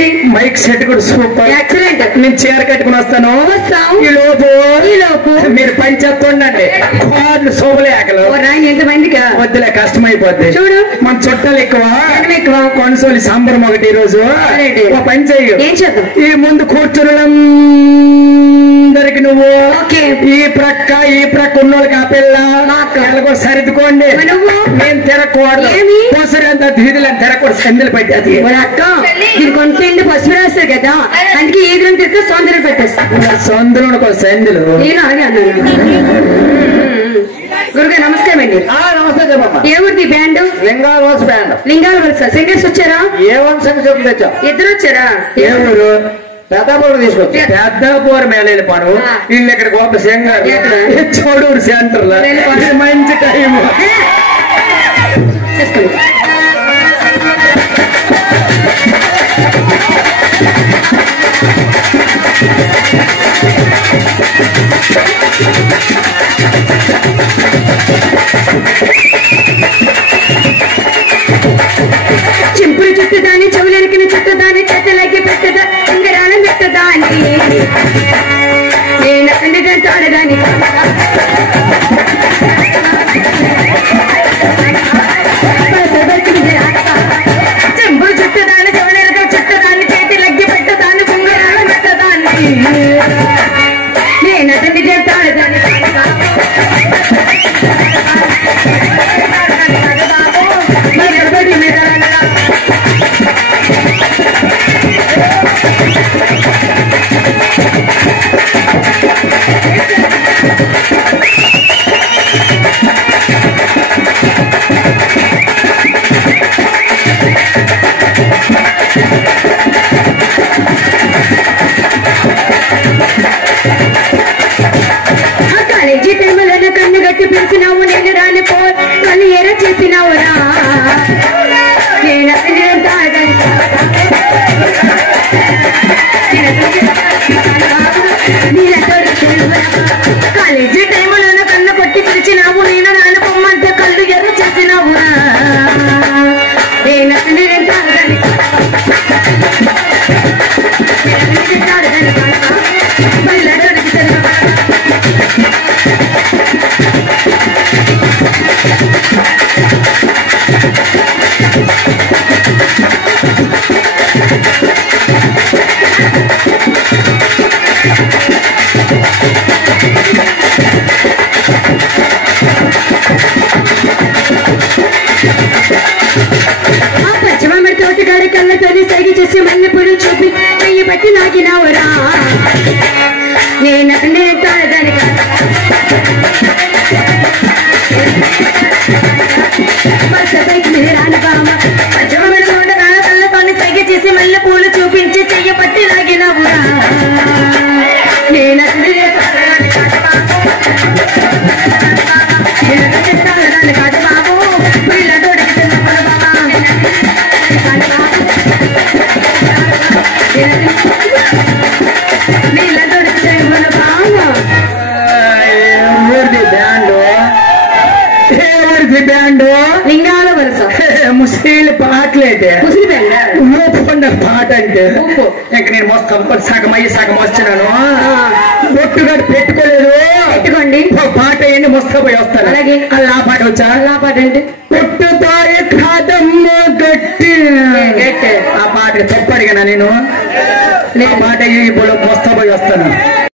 ఏంటండి mic set కూడా super excellent. నేను చీర కట్టుకుని వస్తాను. ఈ లోపు మీరు పని చెప్తుండండి. కార్లు శోభలేకలు ఎంతమందికి వద్దులే కష్టమైపోద్ది. చూడు మన చుట్టాలు ఎక్కువ కొనసోలి సాంబరం ఒకటి ఈ రోజు ఒక పని చెయ్యి. ఏం చేద్దాం? ఈ ముందు కూర్చున్నోళ్ళందరికి నువ్వు ఈ ప్రక్క ఉన్నోళ్ళకి ఆ పిల్ల కూడా సరిదికోండి. నేను తిరగకూడదు. పొసరంత వీధులను తిరగకూడదు. సందులు పెట్టేది అక్క ఇది కొంత పసుపు రాస్తారు కదా, అందుకే ఈదులను తిరిగితే సౌందర్యం పెట్టేస్తాను. సౌందర్యం సందులు నేను అలాగే అన్నాను. గురుగారు నమస్కారం అండి. నమస్తే చెప్పమ్మా. ఏ ఊరిది బ్యాండ్? లింగాల వలస బ్యాండ్. లింగాల వలస సింగర్స్ వచ్చారా? ఏ వన్ సంగతి తెచ్చా. ఇద్దరు వచ్చారా? ఏ ఊరు? పెద్దపూర్ తీసుకొచ్చి పెద్దపూర్ మేళ పను. వీళ్ళు ఇక్కడ గొప్ప సింగర్ చోడూరు సెంటర్ లో మంచి టైం. చింపులు చుట్టదాన్ని చెవులెనికిన చుట్టదాన్ని చెట్టలకి పెట్టదా ఉంగరాల పెట్టదాన్ని నేను ఆడదాన్ని చింపులు చుట్టదాన్ని చెవులెనక చుట్టదాన్ని చేతిలకి పెట్టదాన్ని ఉంగరాల పెట్టదాన్ని నేను అతన్ని ఆడదాన్ని కాలేజీ టైంలో కన్ను గట్టి పిలిచినావు, నేను రాని పో కన్ను ఎర చేసినావురా కాలేజీ టైంలో కన్ను కొట్టి పిలిచినావు, నేను రాని పొమ్మంటే కళ్ళు ఎర్ర చేసినావురా పశ్చిమ తోటగారి కళ్ళతో సైగి చేసి మల్లెపూలు చూపి చెయ్యి పట్టి నాకినావురా నేను తాళదాని పశ్చిమ తోటగారి కళ్ళతో సైగి చేసి మల్లెపూలు చూపించి చెయ్యి పట్టి లాగినావురా నేను తాళదాని కాదు బాబు పిల్లతోడికి బ్యాండ్ లింగాల వలస ముస్లింలు పాటలేదే ఊపుకున్న పాట అంటే ఇంక నేను మస్తు కంపల్ సగం అయ్యి సగం వచ్చినాను. బొట్టుగా పెట్టుకోలేదు. పెట్టుకోండి. పాట ఏంటి మస్తపోయి వస్తాను. అలాగే అలా ఆ పాట వచ్చా? ఆ పాట అంటే పొట్టుతాయ కాదమ్మ గట్టి ఆ పాట తప్పు అడిగానా నేను? పాట ఇప్పుడు